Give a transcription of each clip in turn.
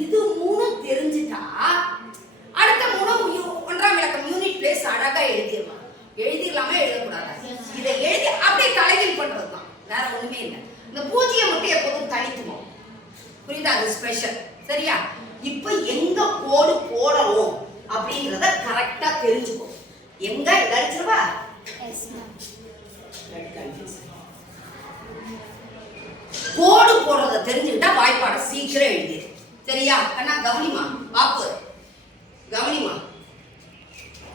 இது மூணும் தெரிஞ்சுட்டா அடுத்த மூணும் ஒன்றாம் இலக்கம் யூனிட் பிளேஸ் அழகா எழுதிடலாம் எழுதிடலாமா எழுதக்கூடாதா? இதை எழுதி அப்படியே தலைவில் பண்றது தான் வேற ஒண்ணுமே இல்லை. இந்த பூஜ்ஜியம் மட்டும் எப்போதும் தனித்துவம். புரியுதா? அது ஸ்பெஷல் சரியா? இப்ப எங்க கோடு போடணும் அப்படின்றத கரெக்டா தெரிஞ்சுக்கோ எங்க? இதாச்சுவா கோடு போடுறத தெரிஞ்சுக்கிட்டா வாய்ப்பாட சீக்கிரம் எழுதிடு சரியா கண்ணா கவனிமா பாப்பு. கவனிமா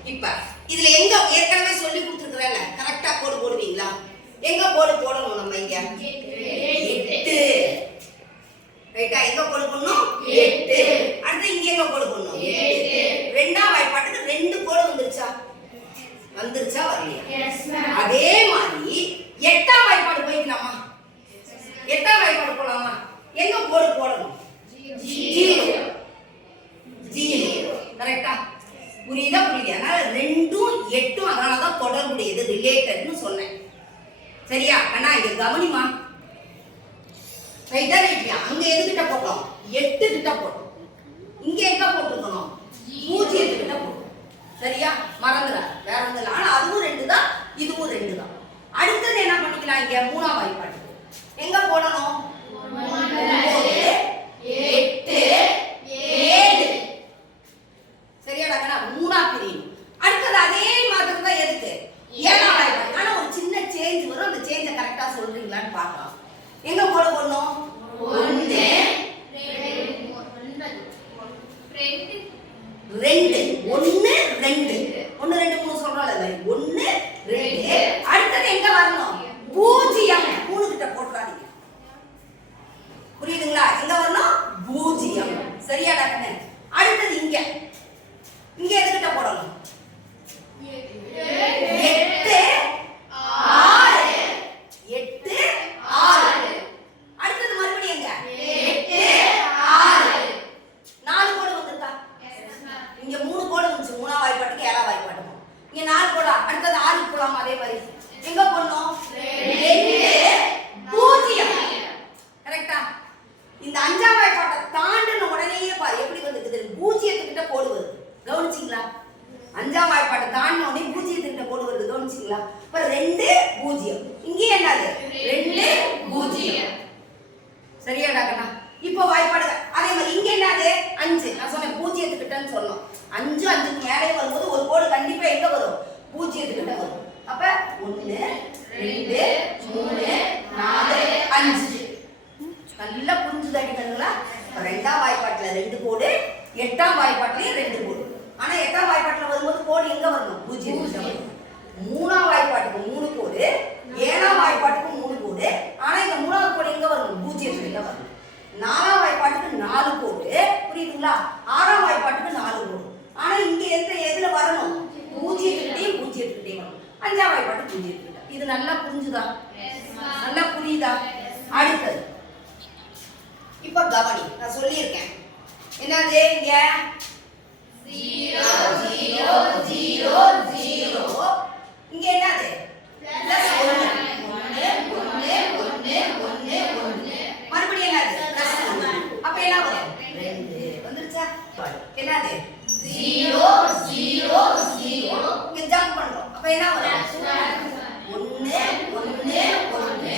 இப்ப இதுல எங்க ஏற்கனவே சொல்லி கொடுத்துருக்கறேன்ல? கரெக்டா கோடு போடுவீங்களா? எங்க கோடு போடணும் நம்ம இங்க? எட்டு. ரைட்டா எங்க கோடு போடணும்? எட்டு. அடுத்து இங்க எங்க கோடு போடணும்? ரெண்டாம் வாய்ப்பாட்டுக்கு ரெண்டு கோடு வந்துருச்சா? வந்துருச்சா வரலையா? அதே மாதிரி எட்டாம் வாய்ப்பாடு போய்க்கலாமா எட்டாம் வாய்ப்பாடு போலாமா எங்க கோடு போடணும் ஜீரோ ஜீரோ கரெக்டா புரியுதா புரியுதா அதனால ரெண்டும் எட்டும் அதனால தான் தொடர்புடையது ரிலேட்டட்னு சொன்னேன். சரியா? அண்ணா இது கவனிமா. ரைட்டா ரைட்லையா அங்க எதுகிட்ட போட்டோம்? எட்டு கிட்ட போட்டோம். இங்க எங்க போட்டுக்கணும் பூஜ்ஜியத்து கிட்ட போட்டோம். சரியா? மறந்துடா வேற ஒன்றும் இல்லை. ஆனா அதுவும் ரெண்டு தான் இதுவும் ரெண்டு தான். அடுத்தது என்ன பண்ணிக்கலாம் இங்க? மூணாம் வாய்ப்பாடு. எங்க போடணும் ஒன்பது, எட்டு ஏழு சரியாடா கண்ணா மூணா பிரியணும் அடுத்தது அதே மாதிரி தான் எதுக்கு ஏழாம் வாய்ப்பாடு ஆனா ஒரு சின்ன சேஞ்ச் வரும் அந்த சேஞ்சை கரெக்டா சொல்றீங்களான்னு பார்க்கலாம் எங்க போட போடணும் ஒன்று ரெண்டு. ஒன்னு ரெண்டு ஒன்னு ரெண்டு மூணு சொல்றோம்ல அது மாதிரி ஒன்னு ரெண்டு அடுத்தது எங்க வரணும் பூஜ்ஜியம் மூணு கிட்ட போட்டுறாதீங்க புரியுதுங்களா எங்க வரணும் பூஜ்ஜியம் சரியா கண்ணு அடுத்தது இங்க இங்க எதுகிட்ட போடணும் எட்டு ஆறு எட்டு ஆறு அடுத்தது மறுபடியும் எங்க எட்டு ஆறு நாலு கோடு வந்திருக்கா இங்க மூணு கோடு வந்துச்சு மூணாம் வாய்ப்பாட்டுக்கு ஏழாம் வாய்ப்பாட்டுக்கும் இங்க நாலு கோடா அடுத்தது ஆறு போலாமா அதே மாதிரி எங்க போடணும் ரெண்டு பூஜ்ஜியம் கரெக்டா இந்த அஞ்சாம் வாய்ப்பாட்டை தாண்டின உடனேயே பாரு எப்படி வந்துருக்குது பூஜ்ஜியத்துக்கிட்ட கோடு வருது கவனிச்சிங்களா அஞ்சாம் வாய்ப்பாட்டை தாண்டின உடனே பூஜ்ஜியத்துக்கிட்ட கோடு வருது இப்ப ரெண்டு பூஜ்ஜியம். இங்கே என்னது? ரெண்டு பூஜ்ஜியம். சரியா கண்ணா இப்போ வாய்ப்பாடு அதே மாதிரி இங்க என்னது? அஞ்சு. நான் சொன்னேன் பூஜ்ஜியத்துக்கிட்டன்னு சொன்னோம். அஞ்சு அஞ்சுக்கு மேலே வரும்போது ஒரு கோடு கண்டிப்பா எங்க வரும்? பூஜ்ஜியத்துக்கிட்ட வரும். அப்ப ஒண்ணு ரெண்டு மூணு நாலு அஞ்சு. நல்லா புரிஞ்சுது அடிக்கணுங்களா? ரெண்டாம் வாய்ப்பாட்டுல ரெண்டு கோடு எட்டாம் வாய்ப்பாட்டுலயும் ரெண்டு கோடு. ஆனா எட்டாம் வாய்ப்பாட்டுல வரும்போது கோடு எங்க வரணும்? பூஜ்ஜியம் வரும் மூணாம் வாய்ப்பாட்டுக்கு மூணு கோடு ஏழாம் வாய்ப்பாட்டுக்கு மூணு கோடு. ஆனா இந்த மூணாவது கோடு எங்க பூஜ்ஜியம் பூஜ்ஜியத்துக்கிட்ட வரும். நாலாம் வாய்ப்பாட்டுக்கு நாலு கோடு. புரியுதுங்களா? ஆறாம் வாய்ப்பாட்டுக்கு நாலு கோடு. ஆனா இங்க எந்த எதுல வரணும்? பூஜ்ஜியத்துக்கிட்டே பூஜ்ஜியத்துக்கிட்டே வரும் அஞ்சாம் வாய்ப்பாட்டு பூஜ்ஜியத்துக்கிட்ட. இது நல்லா புரிஞ்சுதா? நல்லா புரியுதா? அடுத்தது. இப்ப கவனி. நான் சொல்லியிருக்கேன். என்னது? இங்க? ஜீரோ ஜீரோ ஜீரோ ஜீரோ என்னது பிளஸ் ஒன்று ஒன்று ஒன்று ஒன்று ஒன்று ஒன்று மறுபடியும் என்னது பிளஸ் ஒன்று அப்ப என்ன வரும் ரெண்டு வந்துருச்சா என்னது ஜீரோ ஜீரோ ஜீரோ இங்க ஜம்ப் பண்றோம் அப்ப என்ன வரும் ஒன்று ஒன்று ஒன்று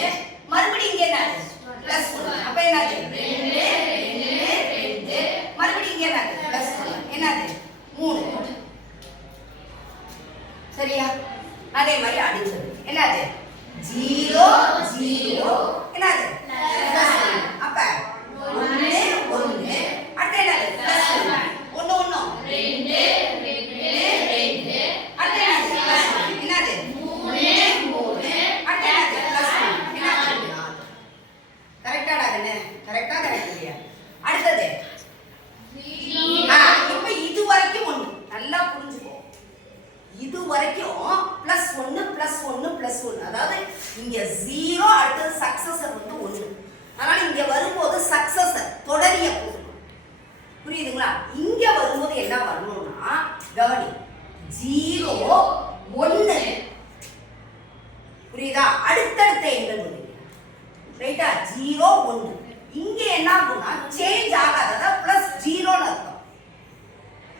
மறுபடியும் இங்க என்னது பிளஸ் ஒன்று அப்ப என்னது ரெண்டு ரெண்டு ரெண்டு மறுபடியும் இங்க என்னது பிளஸ் ஒன்று என்னது மூணு சரியா அதே மாதிரி அடுத்தது என்னது ஜீரோ ஜீரோ என்னது Plus one. அப்ப ஒன்று ஒன்று அடுத்து என்னது பிளஸ் ஒன்று ஒன்று ஒன்று ரெண்டு ரெண்டு அடுத்து என்னது பிளஸ் ஒன்று என்னது மூணு மூணு அடுத்து என்னது பிளஸ் ஒன்று என்னது நாலு கரெக்டாடா கண்ணு கரெக்டா கரெக்ட் இல்லையா ஆ, இப்ப இது வரைக்கும் ஒண்ணு. நல்லா புரிஞ்சுக்கோ. இது வரைக்கும் பிளஸ் ஒன்னு பிளஸ் ஒன்னு பிளஸ் ஒன்னு அதாவது இங்க ஜீரோ அடுத்தது சக்சஸர் வந்து ஒண்ணு. அதனால இங்க வரும்போது சக்சஸர் தொடரிய போடணும் புரியுதுங்களா? இங்க வரும்போது என்ன வரணும்னா கவனி. ஜீரோ ஒன்னு புரியுதா? அடுத்தடுத்த எண்கள் ரைட்டா ஜீரோ ஒன்று இங்க என்ன ஆகும்னா சேஞ்ச் ஆகாது அதாவது பிளஸ் ஜீரோன்னு அர்த்தம்.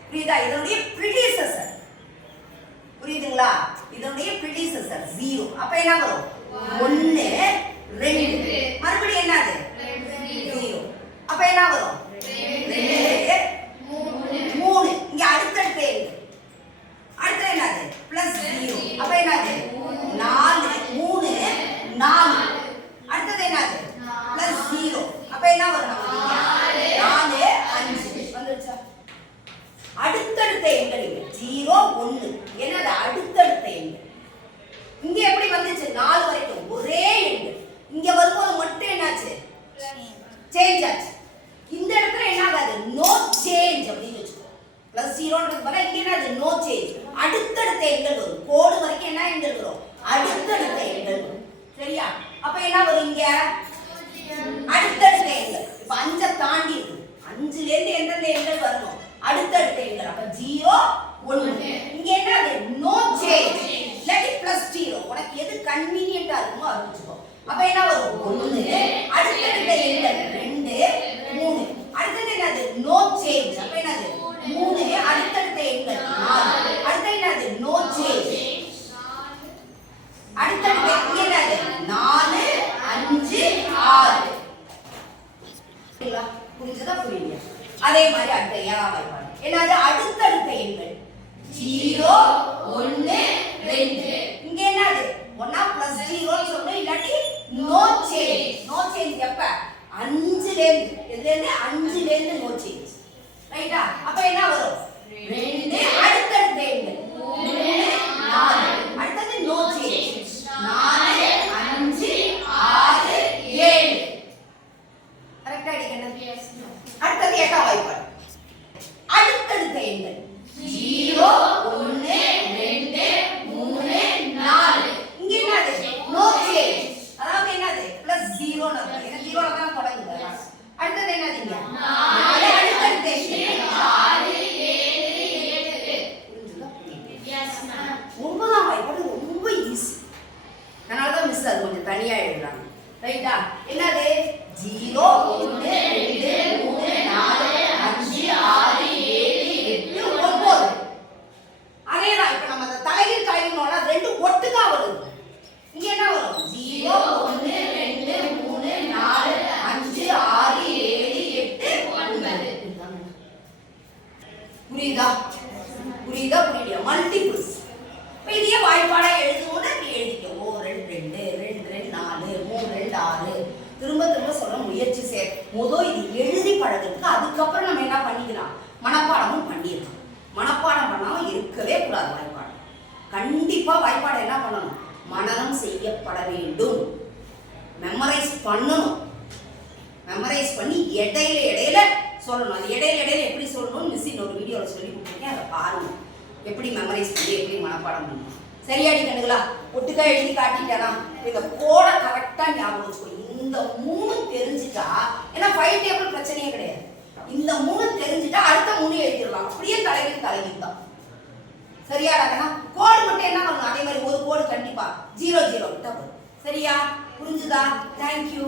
புரியுதா? இதனுடைய ப்ரிடிசஸர் புரியுதுங்களா? இதனுடைய ப்ரிடிசஸர் ஜீரோ அப்ப என்ன வரும்? ஒன்னு ரெண்டு. மறுபடியும் என்னது? ஜீரோ அப்ப என்ன வரும் நமக்கு நாலு அஞ்சு வந்துருச்சா அடுத்தடுத்த எண்கள் இங்க ஜீரோ ஒண்ணு என்னது அடுத்தடுத்த எண்கள் இங்க எப்படி வந்துச்சு நாலு வரைக்கும் ஒரே எண்கள் இங்க வரும்போது மட்டும் என்னாச்சு சேஞ்ச் ஆச்சு இந்த இடத்துல என்ன ஆகாது நோ சேஞ்ச் அப்படின்னு வச்சுக்கோ பிளஸ் ஜீரோன்றது பதிலா இங்க என்னது நோ சேஞ்ச் அடுத்தடுத்த எண்கள் வரும் கோடு வரைக்கும் என்ன எண்கள் வரும் அடுத்தடுத்த எண்கள் வரும் சரியா அப்ப என்ன வரும் இங்க? அடுத்தடுத்த எண்கள். இப்ப அஞ்சை தாண்டி இருக்கு. அஞ்சுல இருந்து எந்தெந்த எண்கள் வரணும்? அடுத்தடுத்த எண்கள். அப்ப ஜீரோ ஒண்ணு இங்க என்னது நோ சேஞ்ச் இல்லாட்டி பிளஸ் ஜீரோ உனக்கு எது கன்வீனியன்ட்டா இருக்குமோ அது வச்சுக்கோ. அப்ப என்ன வரும்? ஒண்ணு அடுத்தடுத்த எண்கள். ரெண்டு. மூணு. அடுத்தது என்னது? நோ சேஞ்ச் அப்ப என்னது? புரிஞ்சுதா புரியல அதே மாதிரி அடுத்த ஏழாம் வாய்ப்பாடு என்னது? அடுத்தடுத்த எண்கள். ஜீரோ ஒன்னு ரெண்டு. இங்க என்னது? ஒன்னா பிளஸ் ஜீரோ சொல்லணும். இல்லாட்டி நோ சேஞ்ச் நோ சேஞ்ச் எப்ப? அஞ்சுல இருந்து எதுல இருந்து அஞ்சு இருந்து நோ சேஞ்ச் ரைட்டா அப்ப என்ன வரும் ரெண்டு அடுத்தடுத்த எண்கள் மூணு நாலு அடுத்தது நோ சேஞ்ச் நாலு அஞ்சு ஆறு ஏழு கரெக்டா அடிக்கணும் அடுத்தது எட்டாம் வாய்ப்பாடு அடுத்தடுத்த எண்கள் ஜீரோ ஒன்னு ரெண்டு மூணு நாலு இங்க என்னது நோ சேஞ்ச் அதாவது என்னது பிளஸ் ஜீரோ ஏன்னா ஜீரோல தான் தொடங்குது அடுத்தது என்னது இங்க நாலு அடுத்தடுத்த எண்கள் புரிஞ்சுதா? புரியுது. ஒன்பதாம் வாய்ப்பாடு ரொம்ப ஈஸி அதனால தான் மிஸ் அது கொஞ்சம் தனியா எழுதுறாங்க ரைட்டா என்னது ஜீரோ ஒன்று ரெண்டு மூணு நாலு அஞ்சு ஆறு ஏழு எட்டு ஒன்பது அதே தான் இப்போ நம்ம அந்த தலைகீழ் கழிவுனோட ரெண்டு ஒட்டுக்கா வருது இங்க என்ன வரும் ஜீரோ ஒன்று ரெண்டு மூணு நாலு அஞ்சு ஆறு ஏழு எட்டு ஒன்பது புரியுதா? புரியுதா? புரியலையா? மல்டிபிள்ஸ் இப்போ இதையே வாய்ப்பாடா எழுதுவோம்னா இப்படி எழுதிக்க. ஓ ரெண்டு ரெண்டு ரெண்டு ரெண்டு நாலு மூணு ரெண்டு ஆறு. திரும்ப திரும்ப சொல்ல முயற்சி செய். முதல் இது எழுதி பழகுறதுக்கு அதுக்கப்புறம் நம்ம என்ன பண்ணிக்கலாம்? மனப்பாடமும் பண்ணிடலாம். மனப்பாடம் பண்ணாம இருக்கவே கூடாது வாய்ப்பாடு. கண்டிப்பா வாய்ப்பாடை என்ன பண்ணணும்? மனநம் செய்யப்பட வேண்டும். மெமரைஸ் பண்ணணும். மெமரைஸ் பண்ணி இடையில இடையில சொல்லணும். அது இடையில இடையில எப்படி சொல்லணும்னு மிஸ் இன்னொரு வீடியோவில் சொல்லி கொடுத்துருக்கேன். அதை பாருங்க. எப்படி மெமரைஸ் பண்ணி எப்படி மனப்பாடம் பண்ணணும். சரியாடி கண்ணுங்களா ஒட்டுக்கா எழுதி காட்டிட்டேனா? இந்த கோடை கரெக்டாக ஞாபகம் வச்சுக்கணும் இந்த மூணு தெரிஞ்சுட்டா ஏன்னா ஃபைவ் டேபிள் பிரச்சனையே கிடையாது. இந்த மூணு தெரிஞ்சுட்டா அடுத்த மூணு எழுதிடலாம். அப்படியே தலையில் தலையில் தான். சரியாடாக்கனா மட்டும் என்ன பண்ணணும்? அதே மாதிரி ஒரு கோடு கண்டிப்பா. Zero zero. விட்டா வரும் சரியா? புரிஞ்சுதா? தேங்க்யூ